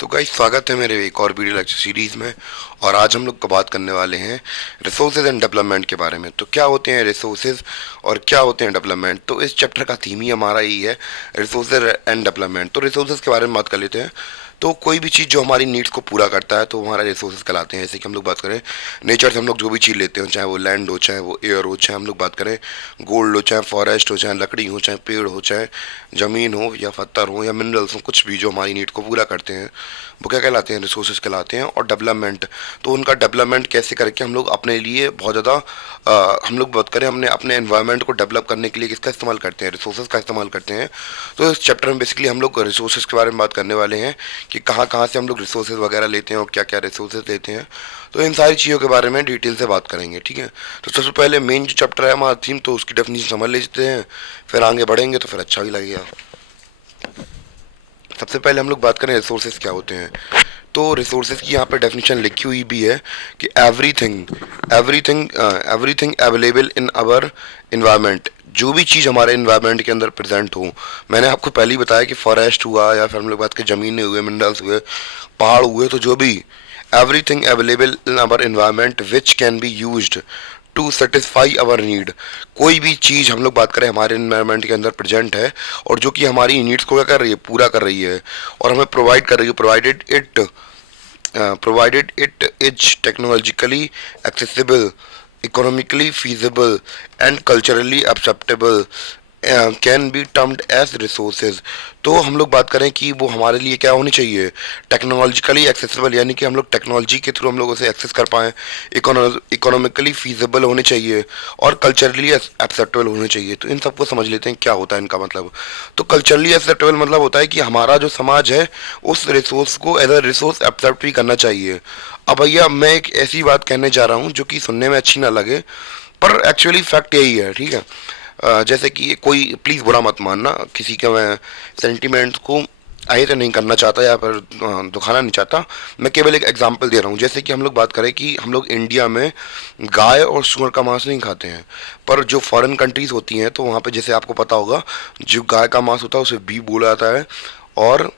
तो गाइस स्वागत है मेरे एक और वीडियो लेक्चर सीरीज़ में। और आज हम लोग बात करने वाले हैं रिसोर्सेज एंड डेवलपमेंट के बारे में। तो क्या होते हैं रिसोर्सेज और क्या होते हैं डेवलपमेंट। तो इस चैप्टर का थीम ही हमारा यही है, रिसोर्सेज एंड डेवलपमेंट। तो रिसोर्सेज के बारे में बात कर लेते हैं। तो कोई भी चीज़ जो हमारी नीड्स को पूरा करता है तो हमारा रिसोर्सेज कहलाते हैं। जैसे कि हम लोग बात करें नेचर से हम लोग जो भी चीज़ लेते हैं, चाहे वो लैंड हो, चाहे वो एयर हो, चाहे हम लोग बात करें गोल्ड हो, चाहे फॉरेस्ट हो, चाहे लकड़ी हो, चाहे पेड़ हो, चाहे ज़मीन हो या पत्थर हो या मिनरल्स हो, कुछ भी जो हमारी नीड को पूरा करते हैं वो क्या कहलाते हैं, रिसोर्सेज कहलाते हैं। और डेवलपमेंट, तो उनका डेवलपमेंट कैसे करके हम लोग अपने लिए बहुत ज़्यादा हम लोग बात करें हमने अपने एनवायरनमेंट को डेवलप करने के लिए किसका इस्तेमाल करते हैं, रिसोर्सेज का इस्तेमाल करते हैं। तो इस चैप्टर में बेसिकली हम लोग रिसोर्सेज के बारे में बात करने वाले हैं कि कहाँ कहाँ से हम लोग रिसोर्सेज वगैरह लेते हैं और क्या क्या रिसोर्सेज लेते हैं। तो इन सारी चीज़ों के बारे में डिटेल से बात करेंगे, ठीक है। तो सबसे पहले मेन जो चैप्टर है हमारा थीम, तो उसकी डेफिनेशन समझ लेते हैं, फिर आगे बढ़ेंगे तो फिर अच्छा भी लगेगा। सबसे पहले हम लोग बात करें रिसोर्सेज क्या होते हैं। तो रिसोर्सेज की यहाँ पे डेफिनेशन लिखी हुई भी है कि everything everything everything available in our environment, जो भी चीज़ हमारे इन्वायरमेंट के अंदर प्रेजेंट हो। मैंने आपको पहले ही बताया कि फॉरेस्ट हुआ या फिर हम लोग बात करें ज़मीनें हुए, मिनरल्स हुए, पहाड़ हुए, तो जो भी everything available in our environment which can be used to satisfy our need. कोई भी चीज़ हम लोग बात करें हमारे इन्वायरमेंट के अंदर प्रेजेंट है और जो कि हमारी नीड्स को क्या कर रही है, पूरा कर रही है और हमें प्रोवाइड कर रही है, provided it is technologically accessible, economically feasible and culturally acceptable, can be termed as resources. तो हम लोग बात करें कि वो हमारे लिए क्या होनी चाहिए, टेक्नोलॉजिकली एक्सेसिबल, यानी कि हम लोग टेक्नोलॉजी के थ्रू हम लोग उसे एक्सेस कर पाएँ, इकोनॉमिकली फीजिबल होने चाहिए और कल्चरली एक्सेप्टेबल होने चाहिए। तो इन सबको समझ लेते हैं क्या होता है इनका मतलब। तो कल्चरली एक्सेप्टेबल मतलब होता है कि हमारा जो समाज है उस रिसोर्स को एज अ रिसोर्स एक्सेप्ट भी करना चाहिए। अब भैया मैं एक ऐसी बात कहने जा रहा हूँ जो कि सुनने में अच्छी ना लगे, पर एक्चुअली फैक्ट यही है, ठीक है। जैसे कि कोई, प्लीज़ बुरा मत मानना, किसी के मैं सेंटिमेंट को आहित नहीं करना चाहता या फिर दुखाना नहीं चाहता, मैं केवल एक एग्जांपल दे रहा हूँ। जैसे कि हम लोग बात करें कि हम लोग इंडिया में गाय और सूअर का मांस नहीं खाते हैं, पर जो फॉरेन कंट्रीज़ होती हैं तो वहाँ पे जैसे आपको पता होगा जो गाय का मांस होता है उसे बीफ बोला जाता है और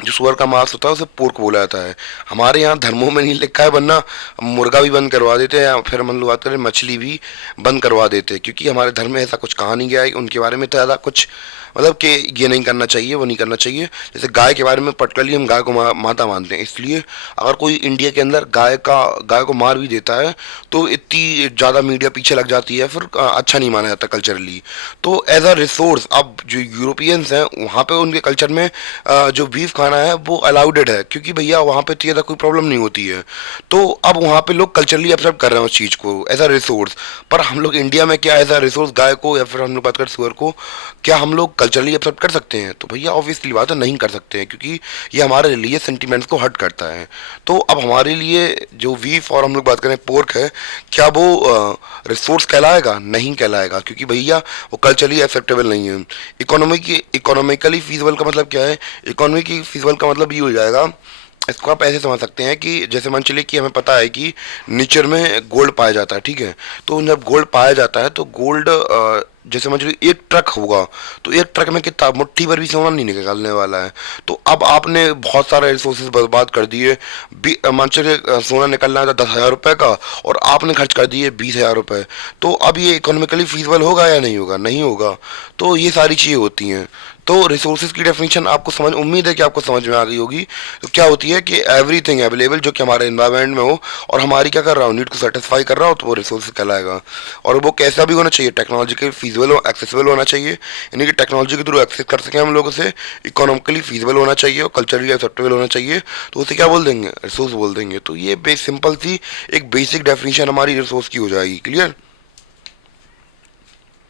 जो सुअर का मांस होता है उसे पोर्क बोला जाता है। हमारे यहाँ धर्मों में नहीं लिखा है, वरना मुर्गा भी बंद करवा देते हैं या फिर हम लोग बात करें मछली भी बंद करवा देते हैं, क्योंकि हमारे धर्म में ऐसा कुछ कहा नहीं गया है उनके बारे में। तो ज़्यादा कुछ मतलब कि ये नहीं करना चाहिए, वो नहीं करना चाहिए। जैसे गाय के बारे में पर्टिकुलरली हम गाय को माता मानते हैं, इसलिए अगर कोई इंडिया के अंदर गाय को मार भी देता है तो इतनी ज़्यादा मीडिया पीछे लग जाती है, फिर अच्छा नहीं माना जाता कल्चरली। तो एज अ रिसोर्स, अब जो यूरोपियंस हैं वहाँ पे उनके कल्चर में जो बीफ खाना है वो अलाउडेड है, क्योंकि भैया वहाँ पे ज़्यादा कोई प्रॉब्लम नहीं होती है। तो अब वहाँ पे लोग कल्चरली एक्सेप्ट कर रहे हैं उस चीज़ को एज अ रिसोर्स। पर हम लोग इंडिया में क्या एज अ रिसोर्स गाय को या फिर हम लोग बात करें सुअर को, क्या हम लोग कल्चरली एक्सेप्ट कर सकते हैं? तो भैया ऑब्वियसली बात है, नहीं कर सकते हैं, क्योंकि ये हमारे लिए सेंटिमेंट्स को हर्ट करता है। तो अब हमारे लिए जो बीफ और हम लोग बात करें पोर्क है, क्या वो रिसोर्स कहलाएगा? नहीं कहलाएगा, क्योंकि भैया वो कल्चरली एक्सेप्टेबल नहीं है। इकोनॉमिकली फीजिबल का मतलब क्या है? इकोनॉमी की फीजिबल का मतलब ये हो जाएगा, इसको आप ऐसे समझ सकते हैं कि जैसे मान चलिए कि हमें पता है कि नेचर में गोल्ड पाया जाता है, ठीक है। तो जब गोल्ड पाया जाता है तो गोल्ड जैसे मान चलिए एक ट्रक होगा तो एक ट्रक में कितना, मुट्ठी भर भी सोना नहीं निकलने वाला है। तो अब आपने बहुत सारे रिसोर्सेज बर्बाद कर दिए। मान चलिए सोना निकलना था 10,000 रुपये का और आपने खर्च कर दिए 20,000 रुपये। तो अब ये इकोनॉमिकली फीजिबल होगा या नहीं होगा? नहीं होगा। तो ये सारी चीज़ें होती हैं। तो रिसोर्सेज की डेफिनेशन आपको समझ, उम्मीद है कि आपको समझ में आ गई होगी। तो क्या होती है कि एवरीथिंग अवेलेबल जो कि हमारे एनवायरनमेंट में हो और हमारी क्या कर रहा हो, नीड को सेटिस्फाई कर रहा हो, तो वो रिसोर्सेज कहलाएगा। और वो कैसा भी होना चाहिए, टेक्नोलॉजिकली फीजिबल हो, एक्सेसिबल होना चाहिए, यानी कि टेक्नोलॉजी के थ्रू एक्सेस कर सकें हम लोग उसे। इकोनॉमिकली फीजिबल होना चाहिए और कल्चरली एक्सेप्टेबल होना चाहिए, तो उसे क्या बोल देंगे, रिसोर्स बोल देंगे। तो ये सिंपल सी एक बेसिक डेफिनेशन हमारी रिसोर्स की हो जाएगी। क्लियर?